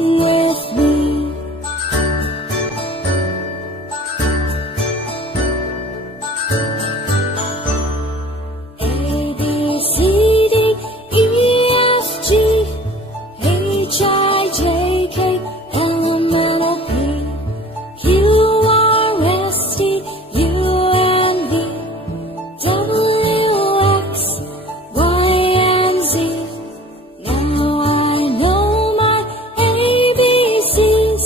Sing with me. A, B, C, D, E, F, G, H, I, J, K, L, M, N, O, P, Q, R, S, T, U, and V, W, X, Y, and Z. Now I know my ABCs.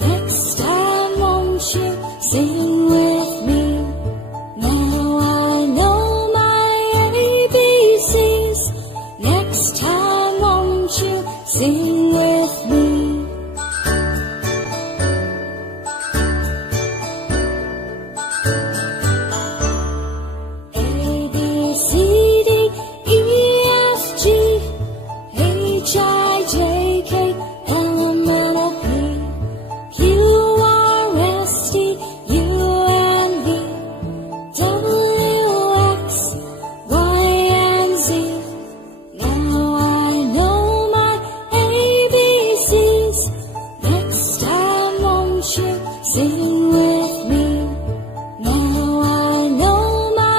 Next time won't you sing with me? Now I know my ABCs. Next time won't you sing with me? A, B, C, D, E, F, G, H, I, J, K, L, M, N, O, P, Q, R, S, T, U, and V, W, X, Y, and Z. Now I know my ABCs. Next time won't you sing with